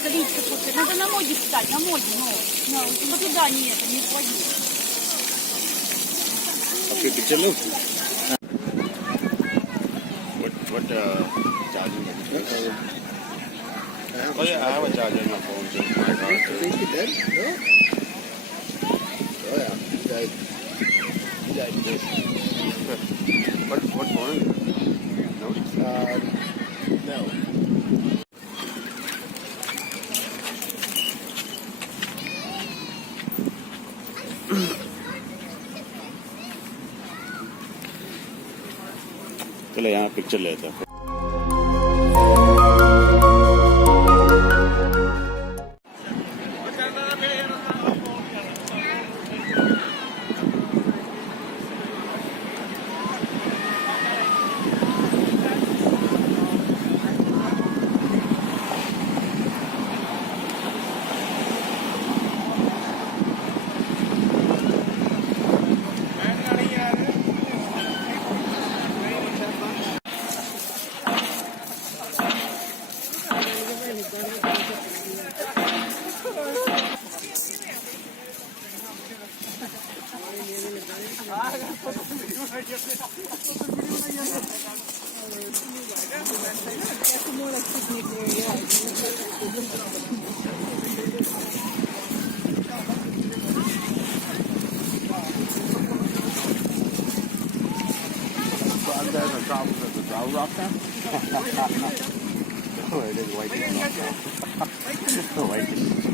Столица, слушай, надо на моде встать, на моде, ну, вот туда не это, не свои. Okay, picture look. What charging? Oh yeah, I have a charger on my phone too. My car. Think you did? No? Oh yeah. You guys did. What phone? No? No. चलो यहाँ picture लेता हूँ. There's a problem with the brow rock there. Oh, it is white. White.